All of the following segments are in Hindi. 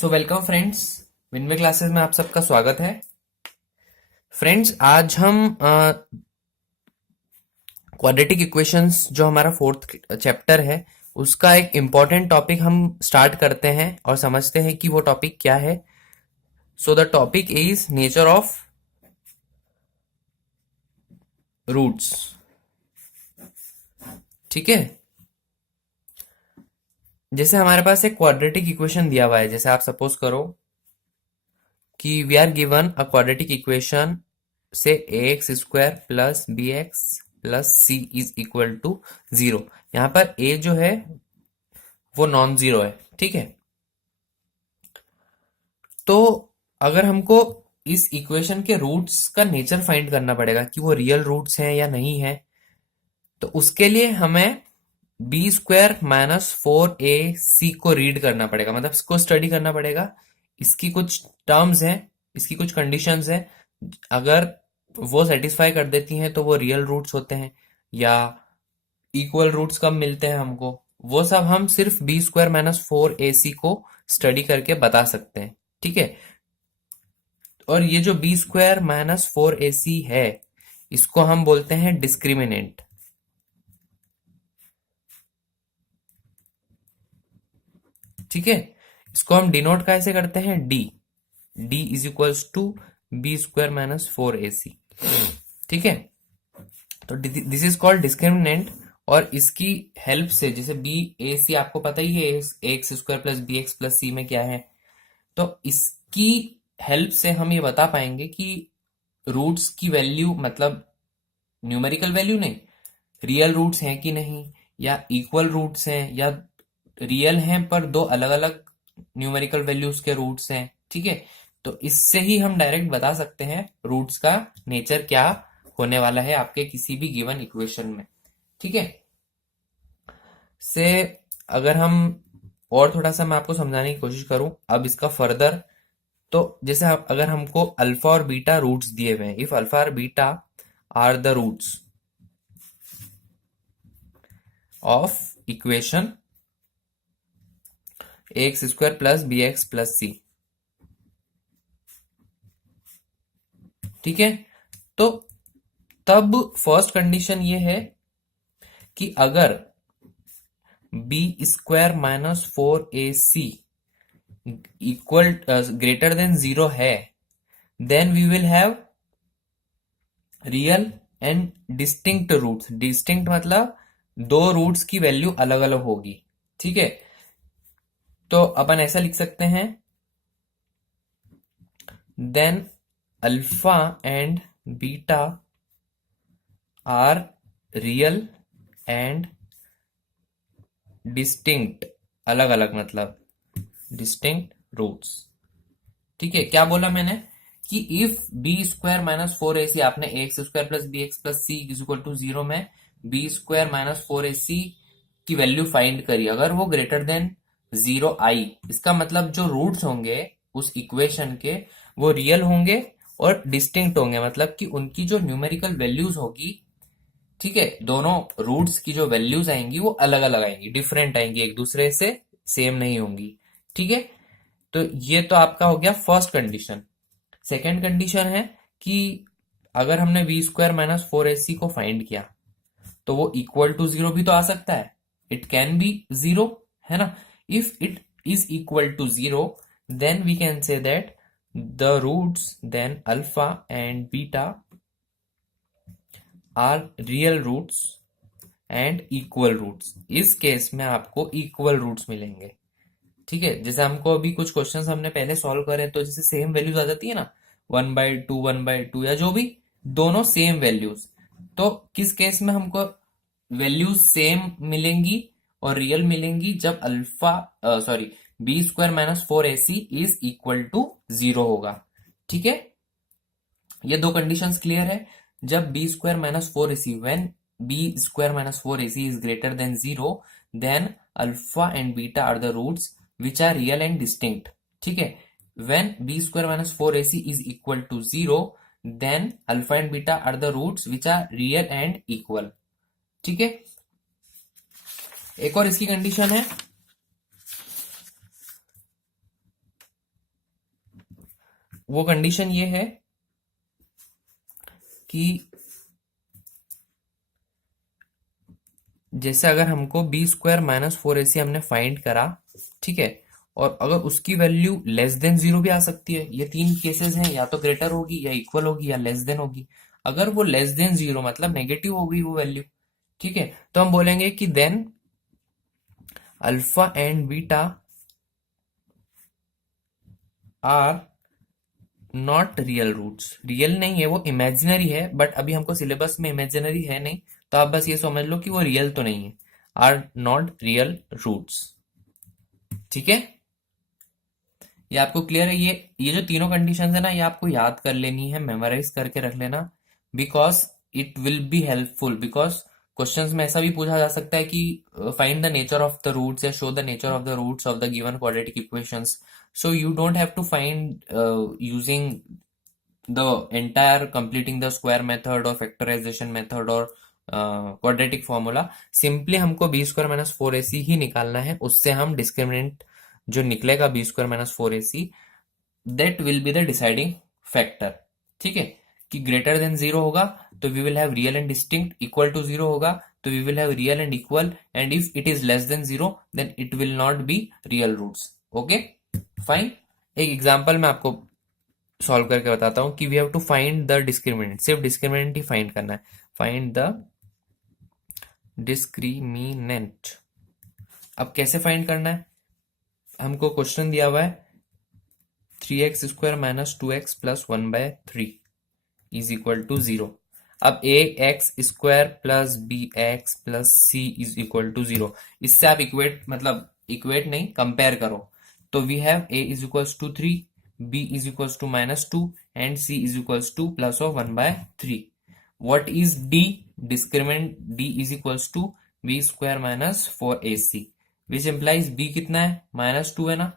सो वेलकम फ्रेंड्स, विनवे क्लासेस में आप सबका स्वागत है। फ्रेंड्स, आज हम क्वाड्रेटिक इक्वेशंस जो हमारा फोर्थ चैप्टर है उसका एक इम्पॉर्टेंट टॉपिक हम स्टार्ट करते हैं और समझते हैं कि वो टॉपिक क्या है। So the topic is nature of roots. ठीक है, जैसे हमारे पास एक क्वाड्रेटिक इक्वेशन दिया हुआ है, जैसे आप सपोज करो कि we are given a quadratic equation से x square plus b x plus c is equal to zero. यहां पर ए जो है वो नॉन जीरो है। ठीक है, तो अगर हमको इस इक्वेशन के रूट्स का नेचर फाइंड करना पड़ेगा कि वो रियल रूट्स हैं या नहीं है, तो उसके लिए हमें बी स्क्वायर माइनस फोर ए सी को रीड करना पड़ेगा, मतलब इसको स्टडी करना पड़ेगा। इसकी कुछ टर्म्स हैं, इसकी कुछ कंडीशंस हैं, अगर वो सेटिस्फाई कर देती हैं तो वो रियल रूट्स होते हैं, या इक्वल रूट्स कब मिलते हैं हमको, वो सब हम सिर्फ बी स्क्वायर माइनस फोर ए सी को स्टडी करके बता सकते हैं। ठीक है, और ये जो बी स्क्वायर माइनस फोर ए सी है इसको हम बोलते हैं डिस्क्रिमिनेंट। ठीक है, इसको हम डिनोट कैसे करते हैं, d. D is equals to b square minus four A c. ठीक है, तो दिस इज कॉल्ड डिस्क्रिमिनेंट। और इसकी हेल्प से, जैसे बी ए सी आपको पता ही है, x square plus b x plus c में क्या है, तो इसकी हेल्प से हम ये बता पाएंगे कि रूट्स की वैल्यू, मतलब न्यूमेरिकल वैल्यू नहीं, रियल रूट्स हैं कि नहीं, या इक्वल रूट्स हैं, या रियल हैं पर दो अलग अलग न्यूमेरिकल वैल्यूज के रूट्स हैं। ठीक है, तो इससे ही हम डायरेक्ट बता सकते हैं रूट्स का नेचर क्या होने वाला है आपके किसी भी गिवन इक्वेशन में। ठीक है, से अगर हम और थोड़ा सा मैं आपको समझाने की कोशिश करूं अब इसका फर्दर, तो जैसे अगर हमको अल्फा और बीटा रूट्स दिए हुए हैं, इफ अल्फा और beta are the roots of equation x square plus b x plus c. ठीक है, तो तब फर्स्ट कंडीशन ये है कि अगर बी स्क्वायर माइनस फोर ए C equal greater than zero है, then we will have real and distinct roots. Distinct मतलब दो रूट्स की वैल्यू अलग अलग होगी। ठीक है, तो अपन ऐसा लिख सकते हैं, then alpha and beta are real and distinct, अलग अलग मतलब डिस्टिंक्ट रूट्स। ठीक है, क्या बोला मैंने कि if b square minus four A c, आपने x square plus b x plus c is equal to zero में बी स्क्वायर माइनस फोर ए सी की वैल्यू फाइंड करी, अगर वो ग्रेटर देन जीरो आई, इसका मतलब जो रूट्स होंगे उस इक्वेशन के वो रियल होंगे और डिस्टिंक्ट होंगे, मतलब कि उनकी जो न्यूमेरिकल वैल्यूज होगी, ठीक है, दोनों रूट्स की जो वैल्यूज आएंगी वो अलग अलग आएंगी, डिफरेंट आएंगी, एक दूसरे से सेम नहीं होंगी। ठीक है, तो ये तो आपका हो गया फर्स्ट कंडीशन। सेकेंड कंडीशन है कि अगर हमने वी स्क्वायर माइनस फोर ए सी को फाइंड किया तो वो इक्वल टू जीरो भी तो आ सकता है, इट कैन बी जीरो, है ना। If it is equal to zero then we can say that the roots then alpha and beta are real roots and equal roots. इस केस में आपको इक्वल रूट्स मिलेंगे। ठीक है, जैसे हमको अभी कुछ क्वेश्चंस हमने पहले सॉल्व करे तो जैसे सेम वैल्यूज आ जाती है ना, वन बाई टू या जो भी, दोनों सेम वैल्यूज, तो किस केस में हमको वैल्यूज सेम मिलेंगी और रियल मिलेंगी, जब alpha sorry B square minus four A C is equal to zero होगा। ठीक है, ये दो कंडीशंस क्लियर है। जब B square minus four A C, when B square minus four A C is greater than zero, then alpha and beta are the roots which are real and distinct. ठीक है, when B square minus four A C is equal to zero, then alpha and beta are the roots which are real and equal. ठीक है, एक और इसकी कंडीशन है, वो कंडीशन ये है कि जैसे अगर हमको बी स्क्वायर माइनस फोर ए सी हमने फाइंड करा, ठीक है, और अगर उसकी वैल्यू लेस देन जीरो भी आ सकती है, ये तीन केसेस हैं, या तो ग्रेटर होगी या इक्वल होगी या लेस देन होगी। अगर वो लेस देन जीरो मतलब नेगेटिव होगी वो वैल्यू, ठीक है, तो हम बोलेंगे कि then alpha and beta are not real roots. Real नहीं है, वो इमेजिनरी है, बट अभी हमको सिलेबस में इमेजिनरी है नहीं, तो आप बस ये समझ लो कि वो रियल तो नहीं है। आर नॉट रियल रूट्स, ठीक है। ये आपको क्लियर है? ये जो तीनों कंडीशंस है ना, ये आपको याद कर लेनी है, मेमोराइज करके रख लेना, because it will be helpful. Because questions में ऐसा भी पूछा जा सकता है कि find the nature of the roots या show the nature of the roots of the given quadratic equations. So you don't have to find using the entire completing the square method or factorization method or quadratic formula। Simply हमको बी स्क्वायर माइनस फोर ए सी ही निकालना है, उससे हम डिस्क्रिमिनेंट जो निकलेगा B square minus four A C, that will be the deciding factor, ठीक है। कि ग्रेटर देन जीरो होगा तो we will have real and distinct, equal to zero होगा तो we will have real and equal, and if it is less than zero then it will not be real roots. Okay fine. एक एग्जांपल मैं आपको सॉल्व करके बताता हूं कि we have to find the discriminant, सिर्फ डिस्क्रिमिनेंट ही फाइंड करना है। Find the discriminant. अब कैसे फाइंड करना है? हमको क्वेश्चन दिया हुआ है 3x square minus 2x plus 1/3 is equal to 0। अब a x square plus b x plus c is equal to 0, इससे आप इक्वेट मतलब इक्वेट नहीं कंपेयर करो, तो we have a is equals to 3, b is equals to -2 and c is equals to plus of 1/3। What is d? Discriminant d is equals to b square minus 4ac, which implies b कितना है? -2 है ना,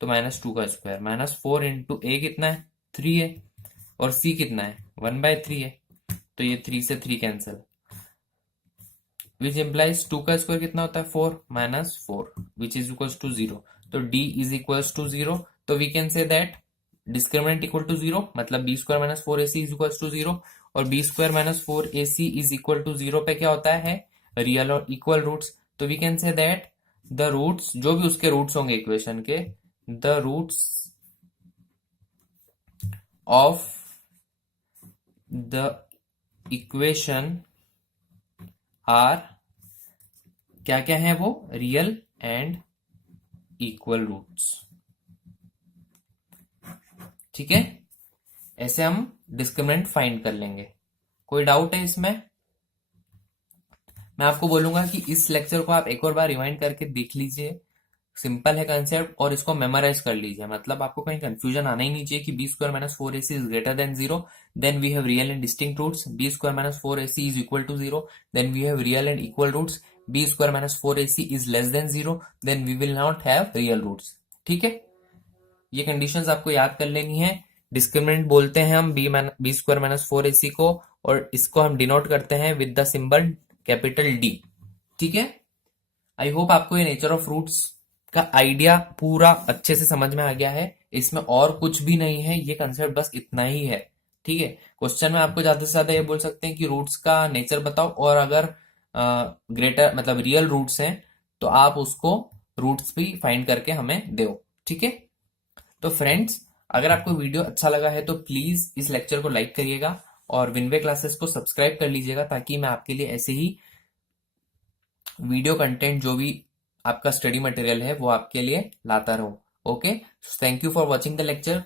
तो -2 का स्क्वायर माइनस 4 इंटू a कितना है? 3 है, और c कितना है? 1/3 है, तो ये 3 से 3 कैंसिल, विच इम्प्लाइज 2 का स्क्वायर कितना होता है? 4 minus 4 which is equals to 0, तो d इज इक्वल्स टू 0। तो we can say that discriminant equal to 0 मतलब B square minus four A C is equal to 0, और B square minus four A C is equal to 0 पे क्या होता है? रियल और इक्वल रूट्स। तो we can say that the roots, जो भी उसके रूट्स होंगे इक्वेशन के, the roots of the equation are क्या क्या है? वो रियल एंड इक्वल रूट्स, ठीक है। ऐसे हम डिस्क्रिमिनेंट फाइंड कर लेंगे। कोई डाउट है इसमें? मैं आपको बोलूंगा कि इस लेक्चर को आप एक और बार रिवाइंड करके देख लीजिए, सिंपल है कंसेप्ट, और इसको मेमोराइज कर लीजिए, मतलब आपको कहीं कंफ्यूजन आना ही नहीं चाहिए कि B square minus four A C is greater than 0, then we have real and distinct roots. B square minus four A C is equal to 0, then we have real and equal roots. B square minus four A C is less than 0, then we will not have real roots, ठीक है। ये कंडीशंस आपको याद कर लेनी है। डिस्क्रिमिनेंट बोलते हैं हम बी स्क्वायर माइनस फोर ए सी को, और इसको हम डिनोट करते हैं with the symbol capital D, ठीक है। आई होप आपको ये नेचर ऑफ रूट्स का आइडिया पूरा अच्छे से समझ में आ गया है। इसमें और कुछ भी नहीं है, ये कंसेप्ट बस इतना ही है, ठीक है। क्वेश्चन में आपको ज्यादा से ज्यादा ये बोल सकते हैं कि रूट्स का नेचर बताओ, और अगर ग्रेटर मतलब रियल रूट्स हैं तो आप उसको रूट्स भी फाइंड करके हमें दो, ठीक है। तो फ्रेंड्स, अगर आपको वीडियो अच्छा लगा है तो प्लीज इस लेक्चर को लाइक करिएगा, और विनवे क्लासेस को सब्सक्राइब कर लीजिएगा, ताकि मैं आपके लिए ऐसे ही वीडियो कंटेंट जो भी आपका स्टडी मटेरियल है वो आपके लिए लाता रहूं। Okay, thank you for watching the lecture.